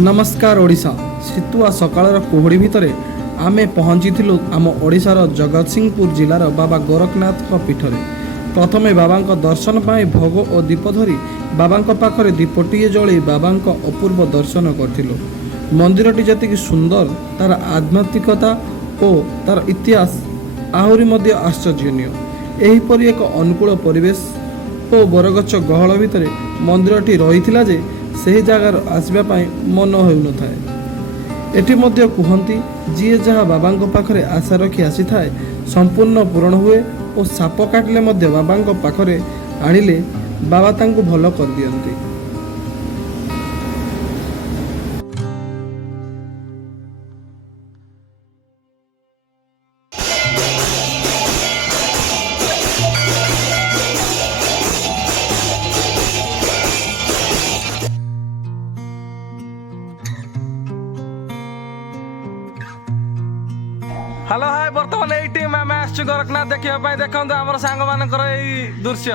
नमस्कार ओडिशा शीतुआ सकाळर कुहुड़ी भितरे आमे पहुँचीलु आम ओडिशार जगतसिंहपुर जिलार बाबा गोरखनाथ पीठरे। प्रथमे बाबा दर्शन पाई भोग और दीप धरी बाबा पाखरे दीपटीए जलि बाबा अपूर्व दर्शन करथिलु। मंदिरटी जतिक सुंदर तार आध्यात्मिकता और तार इतिहास आहुरी मध्य आश्चर्यनीय। एहीपरि एक अनुकूल परिवेश और बरगछ गहल भितर मंदिरटी रही जे ସେହି ଜାଗାର ଆସିବା ପାଇଁ ମନ ହେଉନଥାଏ। ଏଠି ମଧ୍ୟ କୁହନ୍ତି ଯିଏ ଯାହା ବାବାଙ୍କ ପାଖରେ ଆଶା ରଖି ଆସିଥାଏ ସମ୍ପୂର୍ଣ୍ଣ ପୂରଣ ହୁଏ ଓ ସାପ କାଟିଲେ ମଧ୍ୟ ବାବାଙ୍କ ପାଖରେ ଆଣିଲେ ବାବା ତାଙ୍କୁ ଭଲ କରିଦିଅନ୍ତି। हेलो हाय बर्तमान यही टीम आम आसु गोरखनाथ देखा देखते आम सांग मान दृश्य।